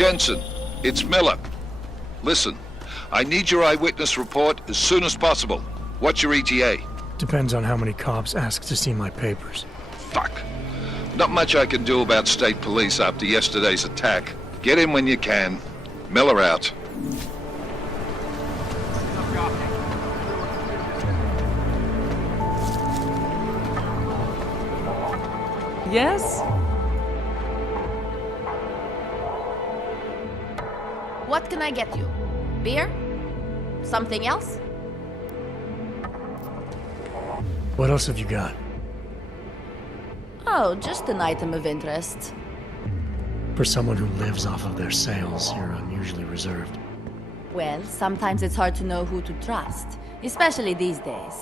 Jensen, it's Miller. Listen, I need your eyewitness report as soon as possible. What's your ETA? Depends on how many cops ask to see my papers. Fuck. Not much I can do about state police after yesterday's attack. Get in when you can. Miller out. Yes? What can I get you? Beer? Something else? What else have you got? Oh, just an item of interest. For someone who lives off of their sales, you're unusually reserved. Well, sometimes it's hard to know who to trust, especially these days.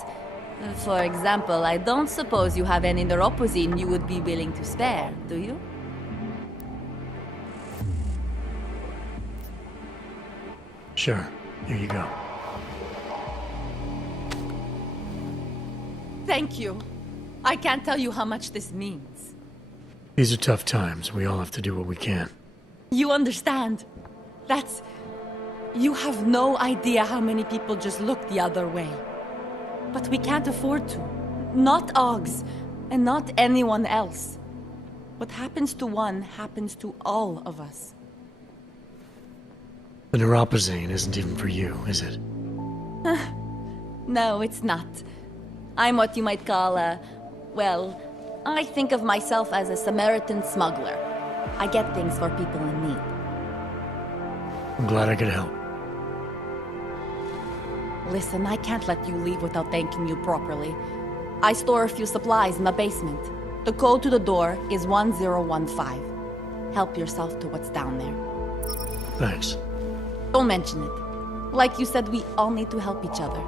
For example, I don't suppose you have any neuropozyne you would be willing to spare, do you? Sure, here you go. Thank you. I can't tell you how much this means. These are tough times. We all have to do what we can. You understand? You have no idea how many people just look the other way. But we can't afford to. Not Oggs, and not anyone else. What happens to one happens to all of us. The neuropozyne isn't even for you, is it? No, it's not. I'm what you might call well, I think of myself as a Samaritan smuggler. I get things for people in need. I'm glad I could help. Listen, I can't let you leave without thanking you properly. I store a few supplies in the basement. The code to the door is 1015. Help yourself to what's down there. Thanks. Don't mention it. Like you said, we all need to help each other.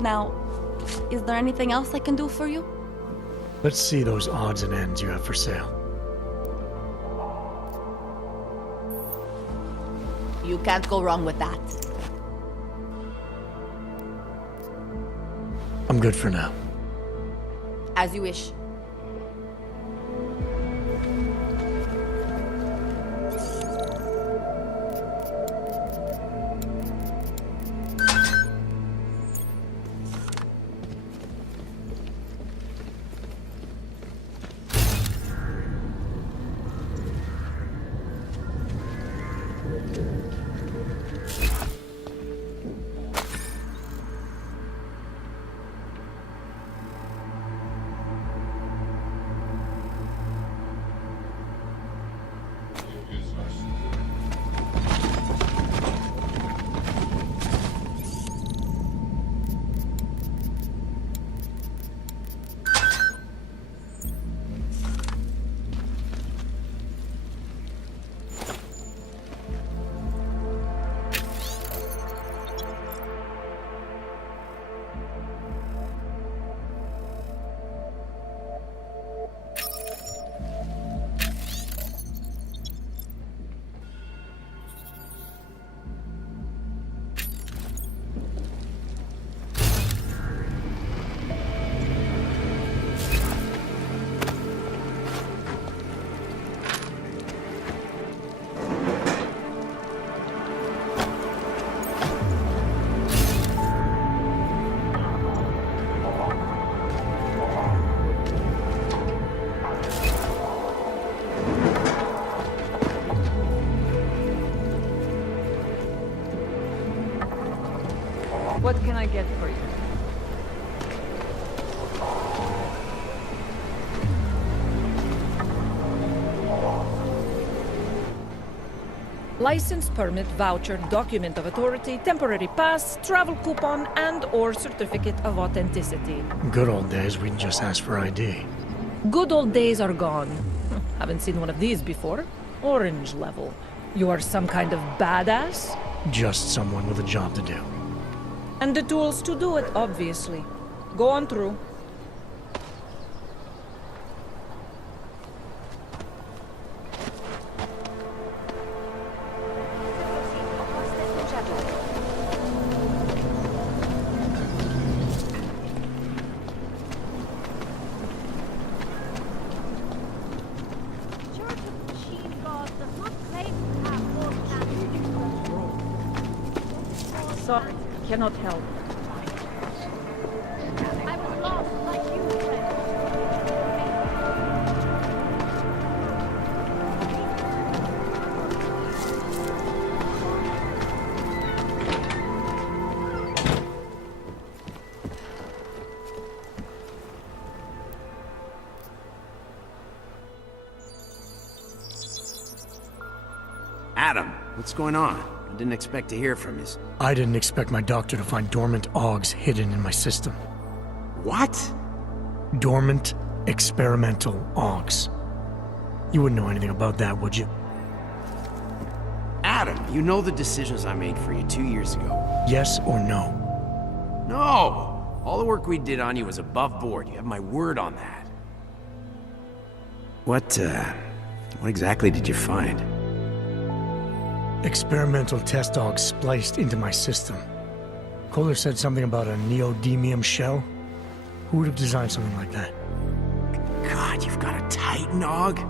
Now, is there anything else I can do for you? Let's see those odds and ends you have for sale. You can't go wrong with that. I'm good for now. As you wish. What can I get for you? License, permit, voucher, document of authority, temporary pass, travel coupon, and/or certificate of authenticity. Good old days, we'd just ask for ID. Good old days are gone. Haven't seen one of these before. Orange level. You are some kind of badass? Just someone with a job to do. And the tools to do it, obviously. Go on through. Church of Machine God does not claim to sorry. Cannot help. I was lost like you, friend. Adam, what's going on? I didn't expect to hear from you. I didn't expect my doctor to find dormant augs hidden in my system. What? Dormant experimental augs. You wouldn't know anything about that, would you? Adam, you know the decisions I made for you 2 years ago. Yes or no? No! All the work we did on you was above board. You have my word on that. What exactly did you find? Experimental test augs spliced into my system. Kohler said something about a neodymium shell. Who would have designed something like that? God, you've got a Titan aug?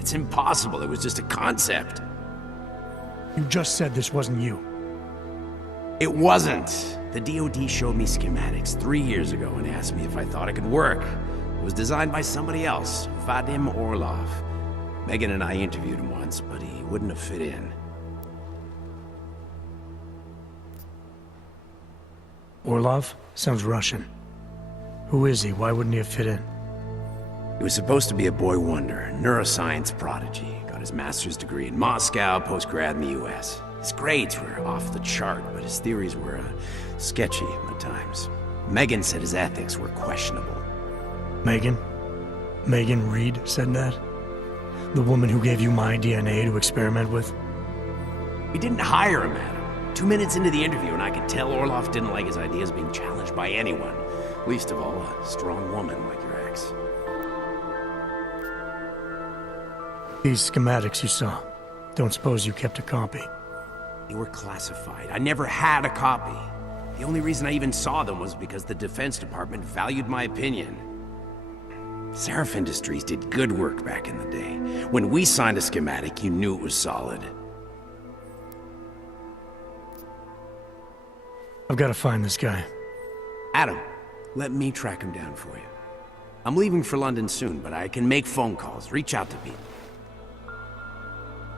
It's impossible. It was just a concept. You just said this wasn't you. It wasn't. The DoD showed me schematics 3 years ago and asked me if I thought it could work. It was designed by somebody else, Vadim Orlov. Megan and I interviewed him once, but he wouldn't have fit in. Orlov? Sounds Russian. Who is he? Why wouldn't he have fit in? He was supposed to be a boy wonder, a neuroscience prodigy. Got his master's degree in Moscow, post-grad in the US. His grades were off the chart, but his theories were sketchy at times. Megan said his ethics were questionable. Megan? Megan Reed said that? The woman who gave you my DNA to experiment with? We didn't hire him, Adam. 2 minutes into the interview, and I could tell Orlov didn't like his ideas being challenged by anyone. Least of all, a strong woman like your ex. These schematics you saw. Don't suppose you kept a copy? They were classified. I never had a copy. The only reason I even saw them was because the Defense Department valued my opinion. Seraph Industries did good work back in the day. When we signed a schematic, you knew it was solid. I've got to find this guy. Adam, let me track him down for you. I'm leaving for London soon, but I can make phone calls, reach out to people.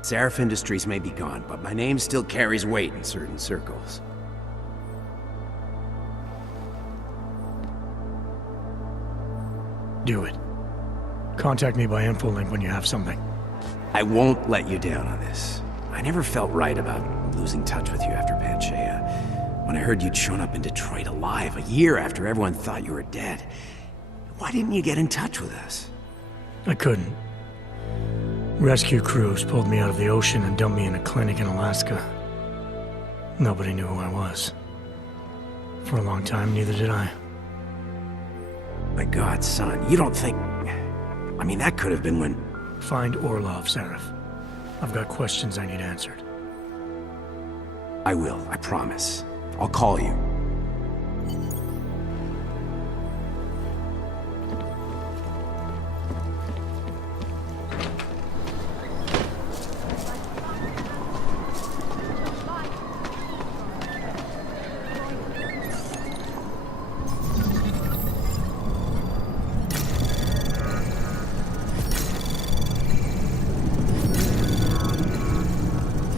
Seraph Industries may be gone, but my name still carries weight in certain circles. Do it. Contact me by infolink when you have something. I won't let you down on this. I never felt right about losing touch with you after Panchea. When I heard you'd shown up in Detroit alive a year after everyone thought you were dead. Why didn't you get in touch with us? I couldn't. Rescue crews pulled me out of the ocean and dumped me in a clinic in Alaska. Nobody knew who I was. For a long time, neither did I. My God, son, you don't think... I mean, that could have been when... Find Orlov, Seraph. I've got questions I need answered. I will, I promise. I'll call you.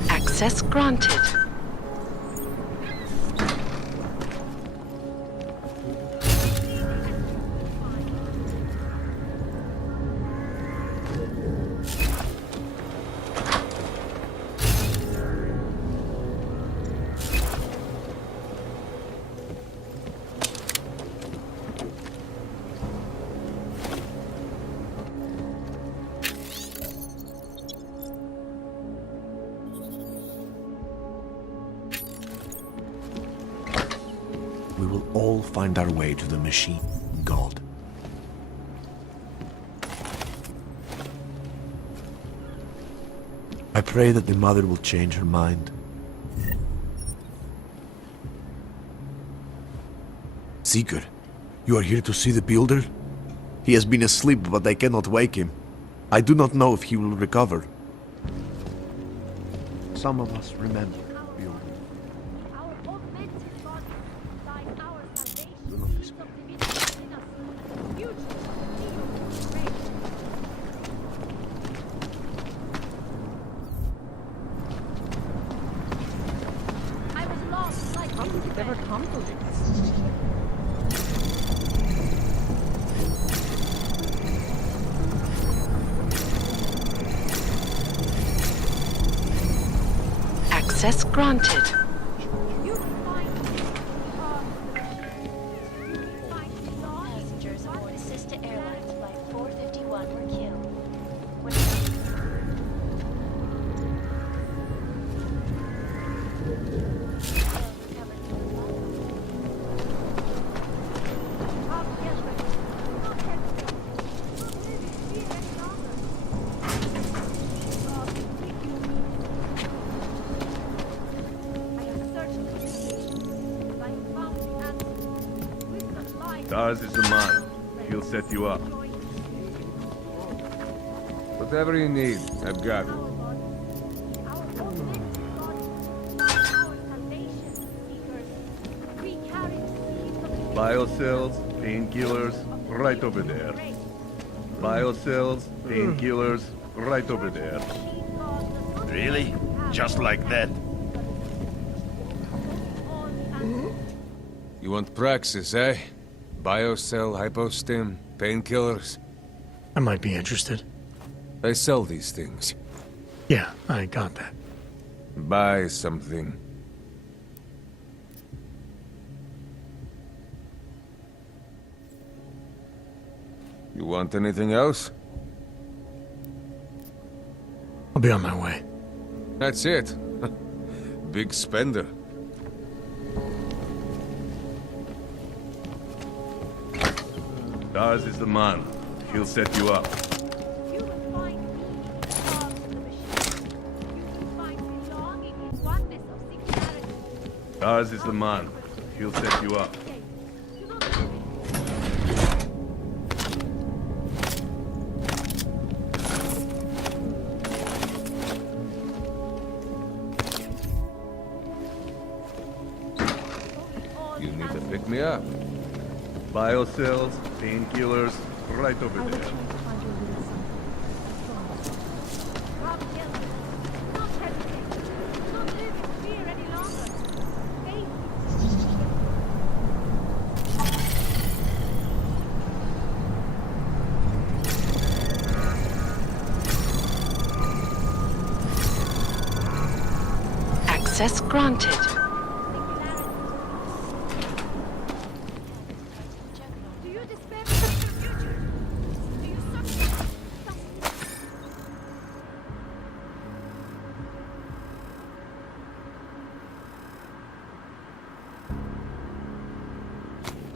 Access granted. We will all find our way to the machine, God. I pray that the mother will change her mind. Seeker, you are here to see the builder? He has been asleep, but I cannot wake him. I do not know if he will recover. Some of us remember building. Our augmented ever come to this? Access granted. Passengers aboard Assista Airlines Flight 451 were killed. Ours is the man. He'll set you up. Whatever you need, I've got it. Biocells, painkillers, right over there. Biocells, painkillers, right over there. Really? Just like that? You want praxis, eh? Biocell, hypostim, painkillers. I might be interested. I sell these things. Yeah, I got that. Buy something. You want anything else? I'll be on my way. That's it. Big spender. Ours is the man. He'll set you up. You will find me of the machine. You will find belonging in oneness of singularity. Ours is the man. He'll set you up. Do not live in You need to pick me up. Biocells, painkillers, right over there. Rob Gilman. Do not hesitate. Do not live in fear any longer. Faith. Access granted. Do you despair of your future? Do you suffer?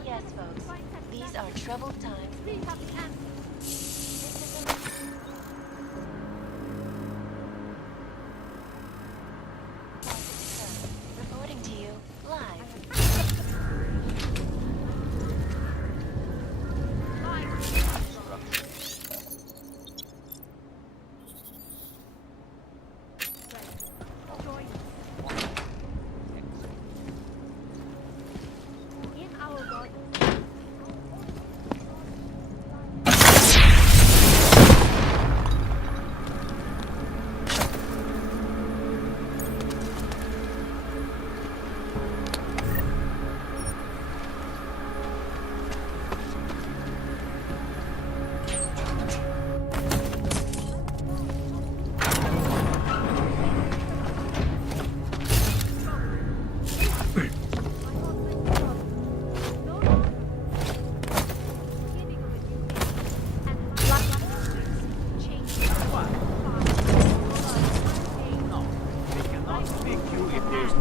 Yes, folks. These are troubled times. We have the answer. Reporting to you live. In our bodies.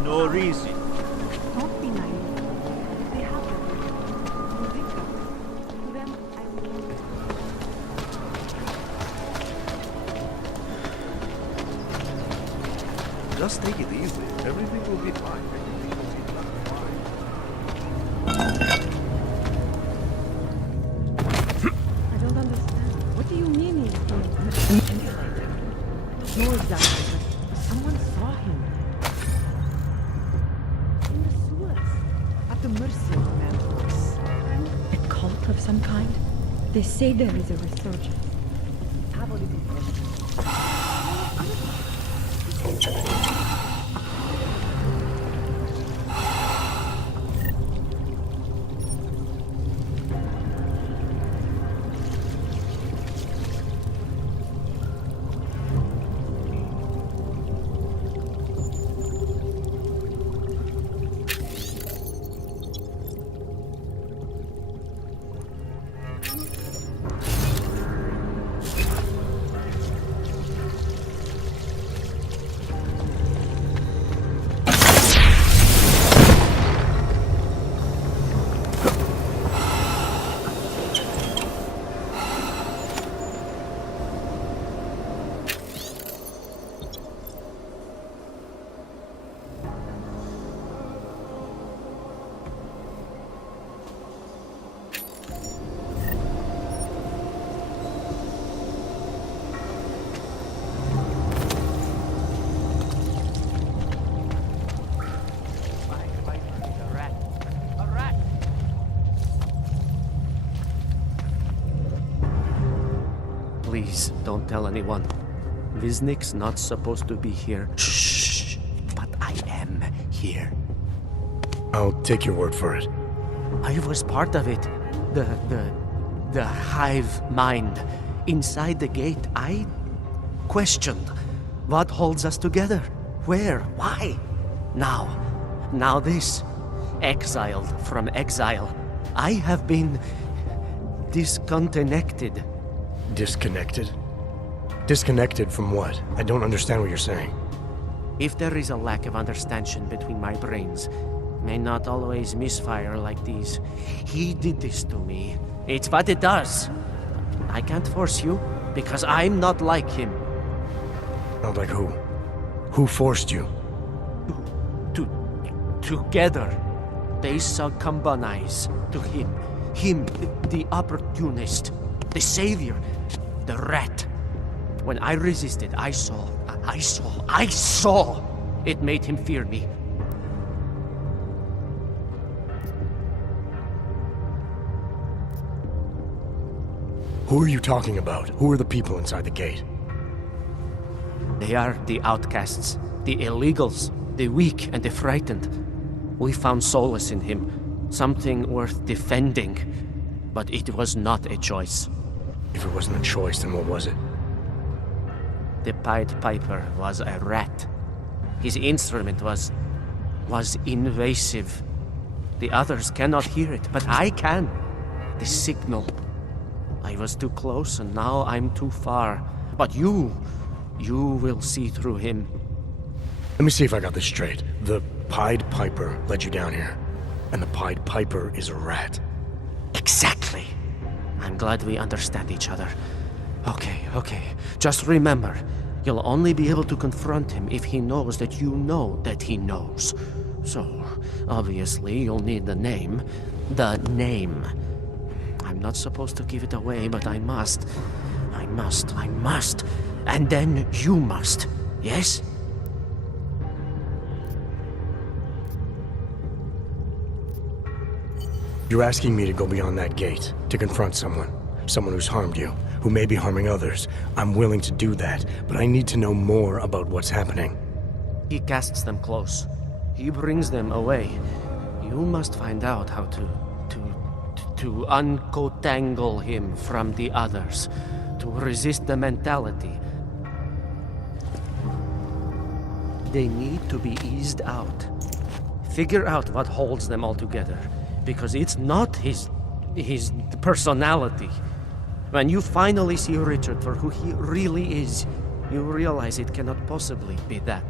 No reason. Don't be naive. They have the victim. To them, I will. Just take it easy. Everything will be fine. I don't understand. What do you mean he's manipulated? No, exactly. But someone saw him. In the sewers. At the mercy of the man's A cult of some kind? They say there is a resurgence. Don't tell anyone. Viznik's not supposed to be here. Shh. But I am here. I'll take your word for it. I was part of it. The hive mind. Inside the gate, I questioned what holds us together. Where? Why? Now this. Exiled from exile. I have been disconnected. Disconnected? Disconnected from what? I don't understand what you're saying. If there is a lack of understanding between my brains, may not always misfire like these. He did this to me. It's what it does. I can't force you, because I'm not like him. Not like who? Who forced you? Together, they succumbanize to him. Him, the opportunist, the savior, the rat. When I resisted, I saw. It made him fear me. Who are you talking about? Who are the people inside the gate? They are the outcasts, the illegals, the weak and the frightened. We found solace in him, something worth defending. But it was not a choice. If it wasn't a choice, then what was it? The Pied Piper was a rat. His instrument was invasive. The others cannot hear it, but I can. The signal. I was too close, and now I'm too far. But you will see through him. Let me see if I got this straight. The Pied Piper led you down here, and the Pied Piper is a rat. Exactly. I'm glad we understand each other. Okay. Just remember, you'll only be able to confront him if he knows that you know that he knows. So, obviously, you'll need the name. The name. I'm not supposed to give it away, but I must. And then you must. Yes? You're asking me to go beyond that gate, to confront someone who's harmed you, who may be harming others. I'm willing to do that, but I need to know more about what's happening. He casts them close. He brings them away. You must find out how to uncotangle him from the others, to resist the mentality. They need to be eased out. Figure out what holds them all together, because it's not his personality. When you finally see Richard for who he really is, you realize it cannot possibly be that.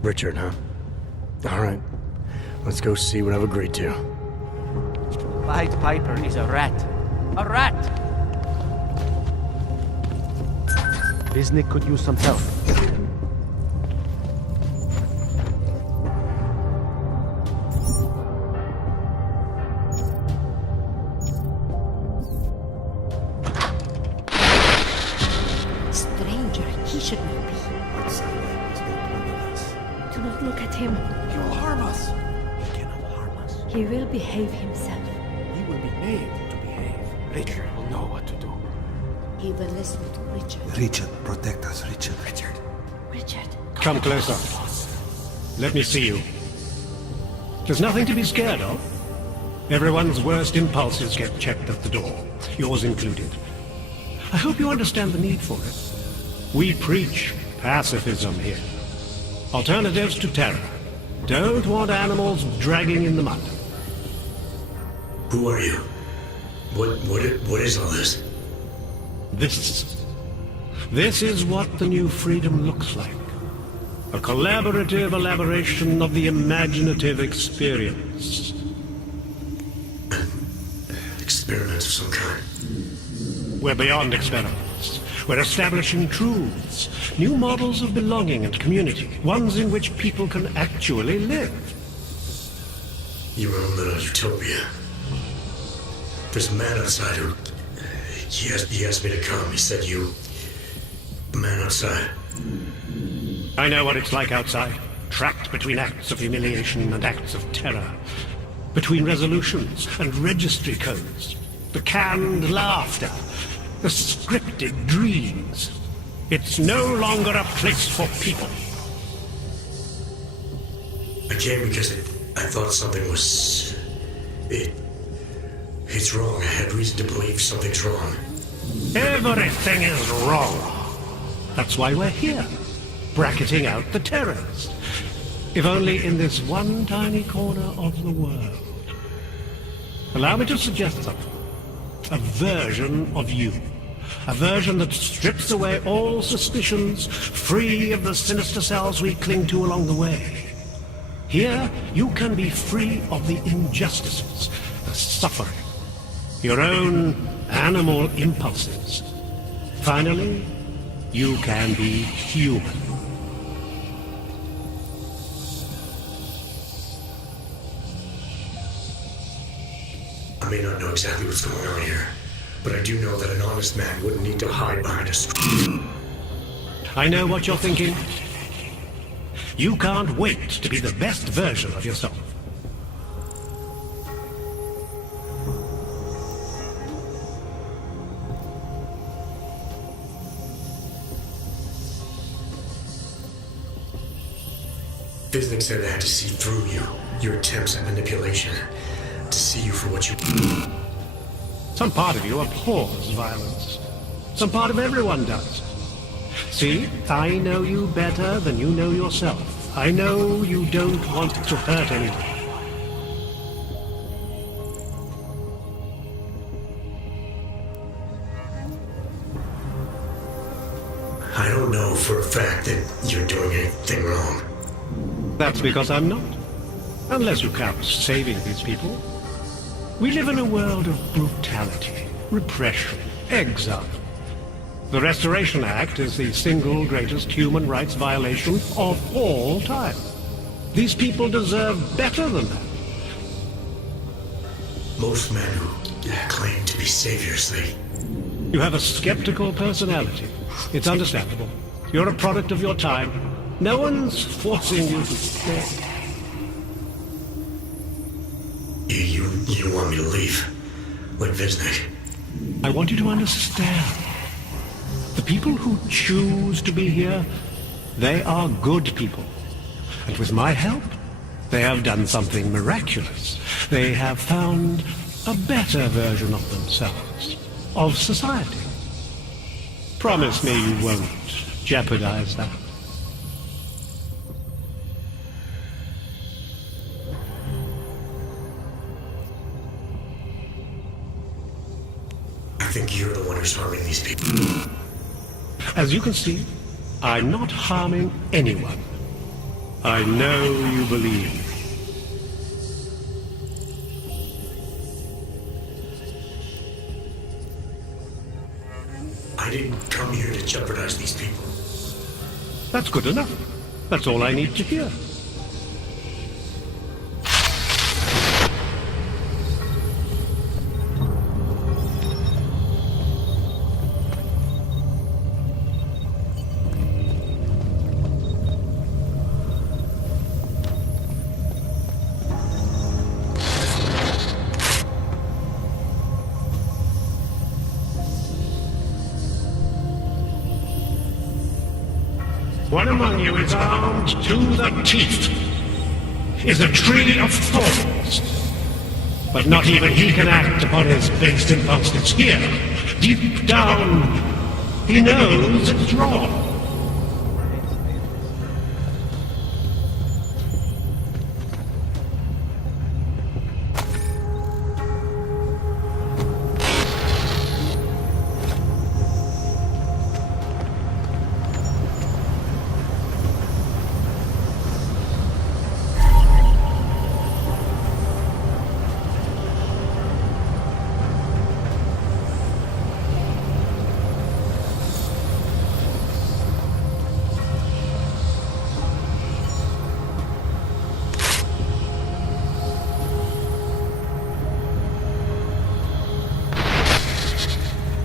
Richard, huh? All right. Let's go see what I've agreed to. Pied Piper is a rat. A rat! Viznik could use some help. Stranger, he should not be. Do not look at him. He will harm us. He cannot harm us. He will behave himself. He will be made to behave. Richard will know what to do. He will listen to Richard. Richard, protect us, Richard. Richard. Come closer. Let me see you. There's nothing to be scared of. Everyone's worst impulses get checked at the door, yours included. I hope you understand the need for it. We preach pacifism here. Alternatives to terror. Don't want animals dragging in the mud. Who are you? What is all this? This is what the new freedom looks like. A collaborative elaboration of the imaginative experience. Experiments of some kind. We're beyond experiments. We're establishing truths, new models of belonging and community, ones in which people can actually live. Your own little utopia. There's a man outside who... He asked me to come. He said you... A man outside. I know what it's like outside. Trapped between acts of humiliation and acts of terror. Between resolutions and registry codes. The canned laughter the scripted dreams. It's no longer a place for people. I came because I thought something was... It's wrong. I had reason to believe something's wrong. Everything is wrong. That's why we're here, bracketing out the terrorists. If only in this one tiny corner of the world. Allow me to suggest something. A version of you. A version that strips away all suspicions, free of the sinister cells we cling to along the way. Here, you can be free of the injustices, the suffering, your own animal impulses. Finally, you can be human. I may not know exactly what's going on here, but I do know that an honest man wouldn't need to hide behind a screen. I know what you're thinking. You can't wait to be the best version of yourself. Visnick said I had to see through you, your attempts at manipulation, to see you for what you... Some part of you abhors violence. Some part of everyone does. See, I know you better than you know yourself. I know you don't want to hurt anyone. I don't know for a fact that you're doing anything wrong. That's because I'm not. Unless you count saving these people. We live in a world of brutality, repression, exile. The Restoration Act is the single greatest human rights violation of all time. These people deserve better than that. Most men who claim to be saviors, You have a skeptical personality. It's understandable. You're a product of your time. No one's forcing you to stay. You want me to leave? Like Visnick? I want you to understand. The people who choose to be here, they are good people. And with my help, they have done something miraculous. They have found a better version of themselves, of society. Promise me you won't jeopardize that. I think you're the one who's harming these people. As you can see, I'm not harming anyone. I know you believe. I didn't come here to jeopardize these people. That's good enough. That's all I need to hear. One among you is armed to the teeth, is a tree of thorns. But not even he can act upon his based impulses here. Deep down, he knows it's wrong.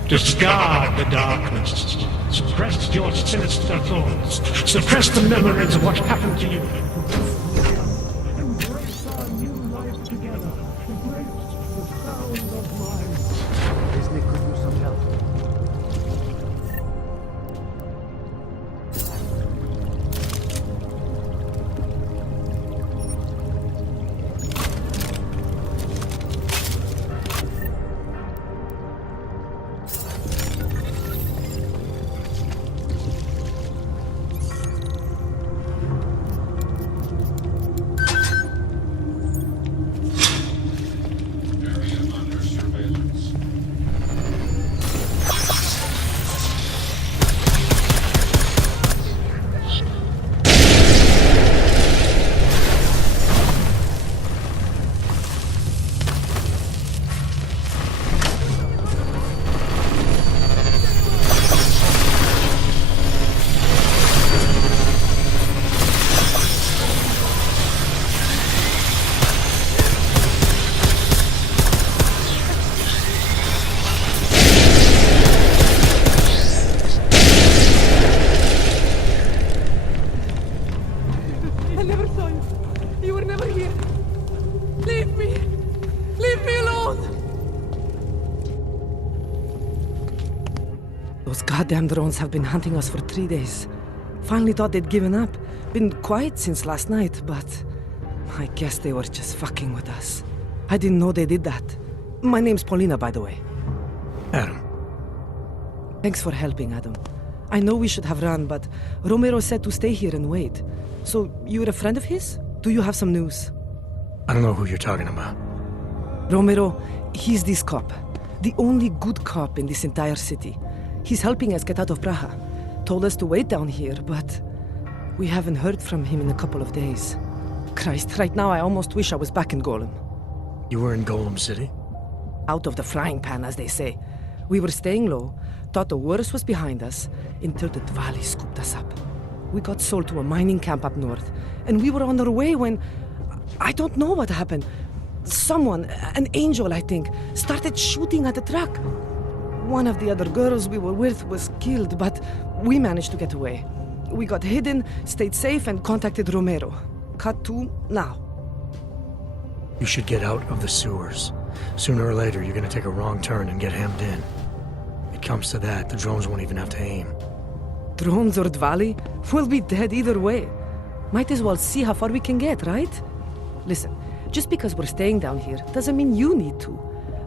Discard the darkness. Suppress your sinister thoughts. Suppress the memories of what happened to you. Embrace our new life together. Embrace the sound of life. Disney could use some help. I never saw you. You were never here. Leave me! Leave me alone! Those goddamn drones have been hunting us for 3 days. Finally thought they'd given up. Been quiet since last night, but I guess they were just fucking with us. I didn't know they did that. My name's Paulina, by the way. Adam. Thanks for helping, Adam. I know we should have run, but Romero said to stay here and wait. So, you're a friend of his? Do you have some news? I don't know who you're talking about. Romero, he's this cop. The only good cop in this entire city. He's helping us get out of Praha. Told us to wait down here, but we haven't heard from him in a couple of days. Christ, right now I almost wish I was back in Golem. You were in Golem City? Out of the frying pan, as they say. We were staying low, thought the worst was behind us, until the Dvali scooped us up. We got sold to a mining camp up north, and we were on our way when... I don't know what happened. Someone, an angel I think, started shooting at the truck. One of the other girls we were with was killed, but we managed to get away. We got hidden, stayed safe, and contacted Romero. Cut to now. You should get out of the sewers. Sooner or later, you're gonna take a wrong turn and get hemmed in. It comes to that, the drones won't even have to aim. Drones or Dvali? We'll be dead either way. Might as well see how far we can get, right? Listen, just because we're staying down here doesn't mean you need to.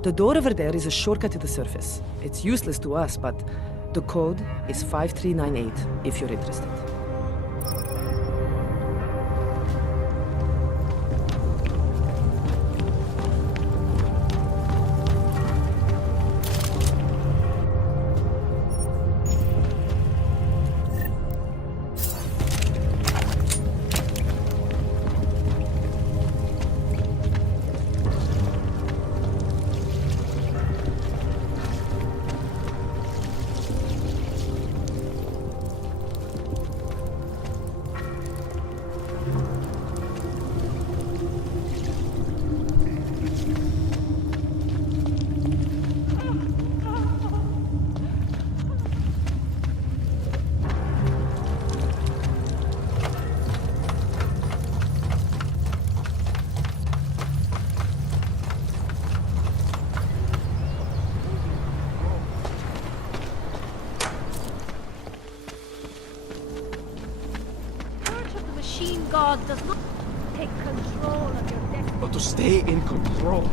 The door over there is a shortcut to the surface. It's useless to us, but the code is 5398 if you're interested. God does not take control of your destiny. But to stay in control.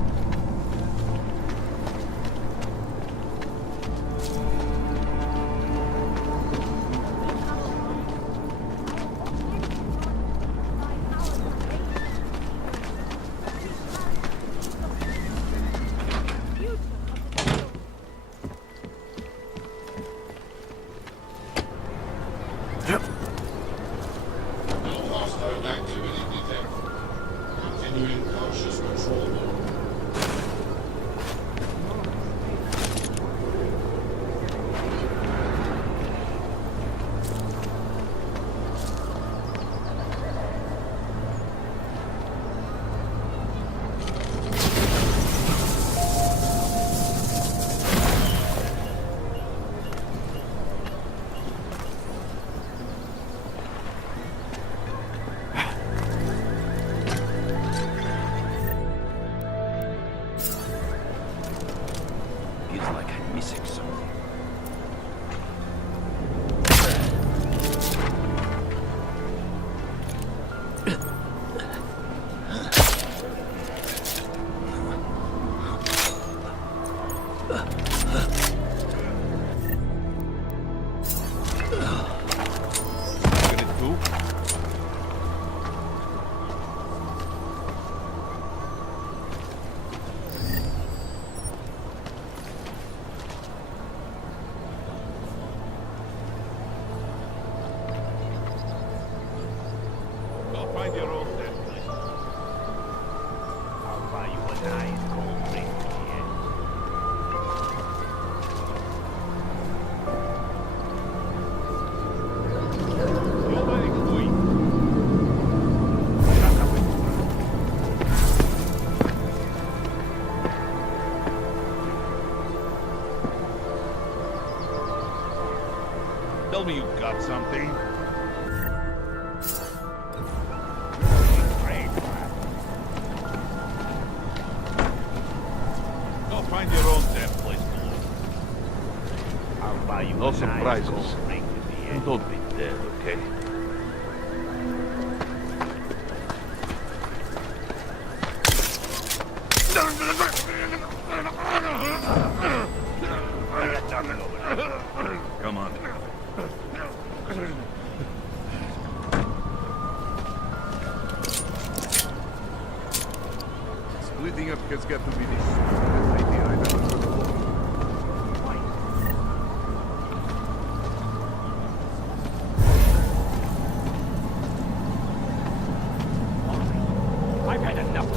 Tell me you got something. No surprises. And don't be dead, okay? Come on. Splitting up has got to be the stupidest idea I've ever heard of. I've had enough.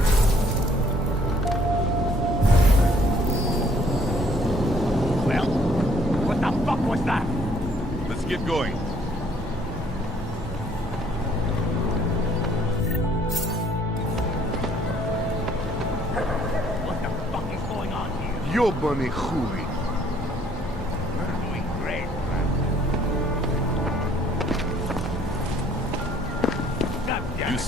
Well, what the fuck was that? Let's get going. What the fuck is going on here? Ёбаный хуй. You're doing great, man. God damn it.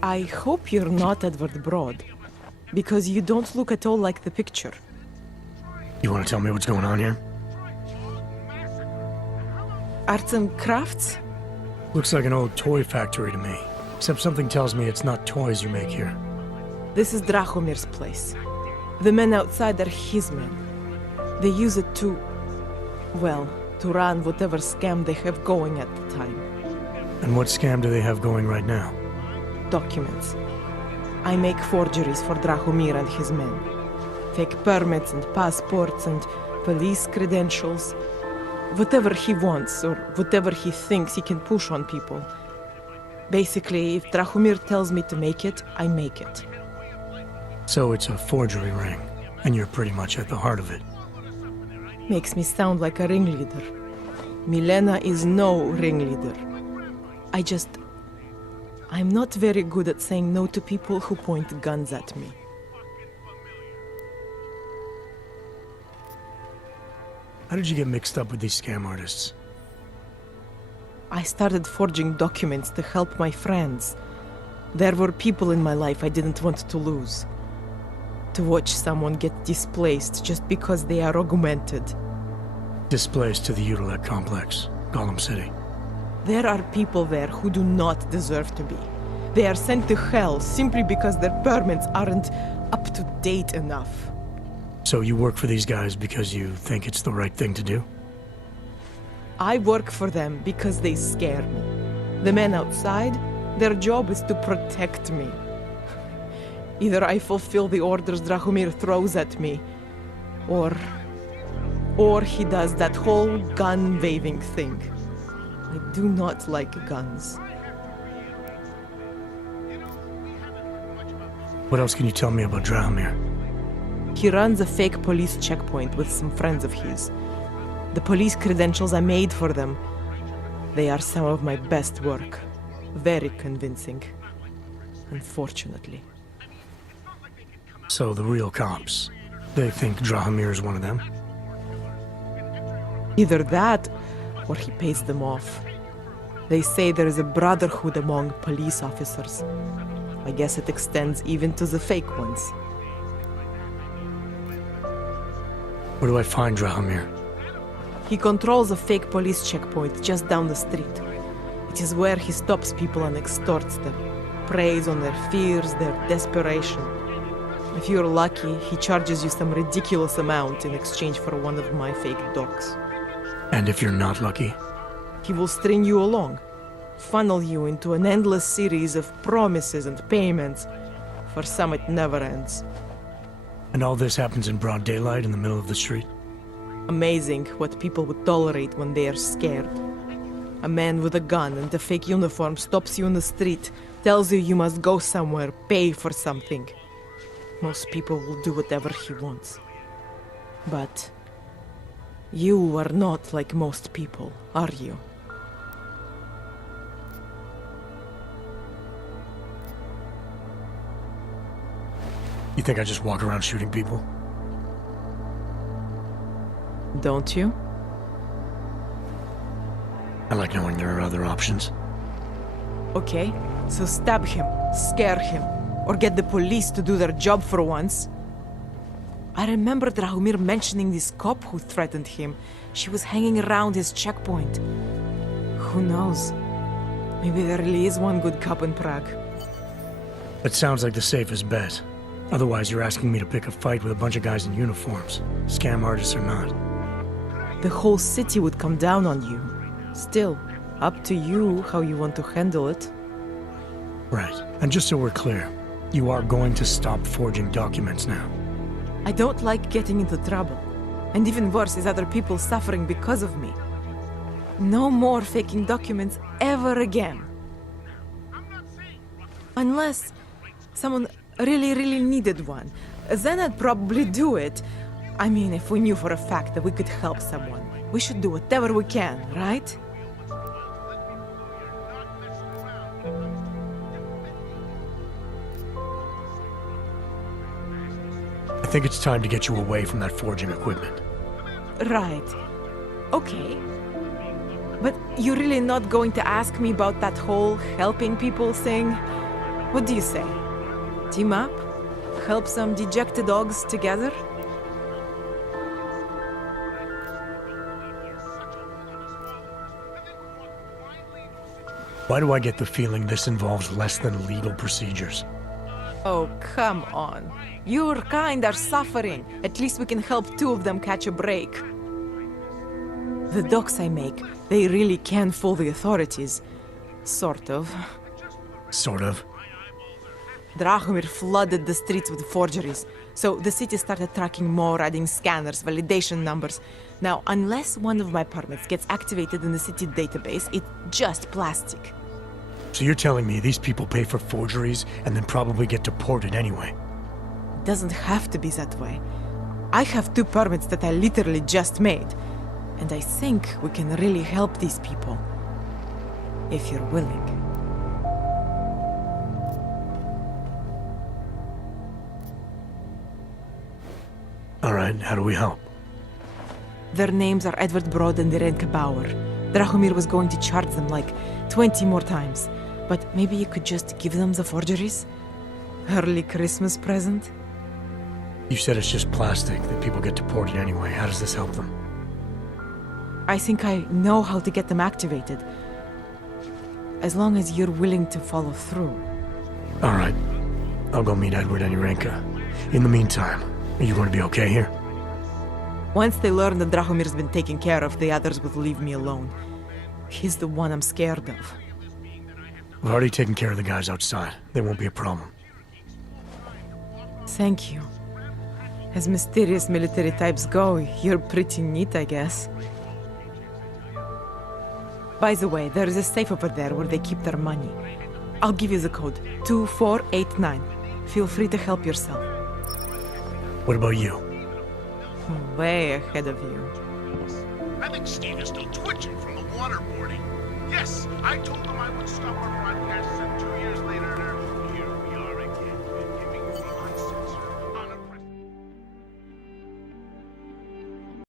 I hope you're not Edward Broad, because you don't look at all like the picture. You want to tell me what's going on here? Arts and crafts? Looks like an old toy factory to me. Except something tells me it's not toys you make here. This is Drahomir's place. The men outside are his men. They use it to, well, to run whatever scam they have going at the time. And what scam do they have going right now? Documents. I make forgeries for Drahomir and his men. Fake permits and passports and police credentials. Whatever he wants, or whatever he thinks he can push on people. Basically, if Drahomir tells me to make it, I make it. So it's a forgery ring, and you're pretty much at the heart of it. Makes me sound like a ringleader. Milena is no ringleader. I'm not very good at saying no to people who point guns at me. How did you get mixed up with these scam artists? I started forging documents to help my friends. There were people in my life I didn't want to lose. To watch someone get displaced just because they are augmented. Displaced to the Utilec complex, Gollum City. There are people there who do not deserve to be. They are sent to hell simply because their permits aren't up to date enough. So you work for these guys because you think it's the right thing to do? I work for them because they scare me. The men outside, their job is to protect me. Either I fulfill the orders Drahomir throws at me, or he does that whole gun-waving thing. I do not like guns. What else can you tell me about Drahomir? He runs a fake police checkpoint with some friends of his. The police credentials I made for them, they are some of my best work. Very convincing. Unfortunately. So the real cops, they think Drahomir is one of them? Either that, or he pays them off. They say there is a brotherhood among police officers. I guess it extends even to the fake ones. Where do I find Drahomir? He controls a fake police checkpoint just down the street. It is where he stops people and extorts them. Preys on their fears, their desperation. If you're lucky, he charges you some ridiculous amount in exchange for one of my fake dogs. And if you're not lucky? He will string you along, funnel you into an endless series of promises and payments. For some, it never ends. And all this happens in broad daylight in the middle of the street? Amazing what people would tolerate when they are scared. A man with a gun and a fake uniform stops you in the street, tells you you must go somewhere, pay for something. Most people will do whatever he wants. But you are not like most people, are you? You think I just walk around shooting people? Don't you? I like knowing there are other options. Okay, so stab him, scare him, or get the police to do their job for once. I remember Drahomir mentioning this cop who threatened him. She was hanging around his checkpoint. Who knows? Maybe there really is one good cop in Prague. That sounds like the safest bet. Otherwise, you're asking me to pick a fight with a bunch of guys in uniforms, scam artists or not. The whole city would come down on you. Still, up to you how you want to handle it. Right. And just so we're clear, you are going to stop forging documents now. I don't like getting into trouble. And even worse is other people suffering because of me. No more faking documents ever again. Unless someone really needed one. Then I'd probably do it. I mean, if we knew for a fact that we could help someone. We should do whatever we can, right? I think it's time to get you away from that forging equipment. Right. Okay. But you're really not going to ask me about that whole helping people thing? What do you say? Team up? Help some dejected dogs together? Why do I get the feeling this involves less than legal procedures? Oh, come on. Your kind are suffering. At least we can help two of them catch a break. The docs I make, they really can fool the authorities. Sort of. Sort of? Drahomir flooded the streets with forgeries, so the city started tracking more, adding scanners, validation numbers. Now, unless one of my permits gets activated in the city database, it's just plastic. So you're telling me these people pay for forgeries and then probably get deported anyway? It doesn't have to be that way. I have 2 permits that I literally just made. And I think we can really help these people. If you're willing. Alright, how do we help? Their names are Edward Broad and Irenka Bauer. Drahomir was going to charge them like 20 more times. But maybe you could just give them the forgeries? Early Christmas present? You said it's just plastic, that people get deported anyway. How does this help them? I think I know how to get them activated. As long as you're willing to follow through. All right. I'll go meet Edward and Yurenka. In the meantime, are you going to be okay here? Once they learn that Drahomir's been taken care of, the others will leave me alone. He's the one I'm scared of. I've already taken care of the guys outside. They won't be a problem. Thank you. As mysterious military types go, you're pretty neat, I guess. By the way, there is a safe over there where they keep their money. I'll give you the code. 2489. Feel free to help yourself. What about you? Way ahead of you. I think Steve is still twitching from the waterboarding. Yes, I told him I would stop our broadcasts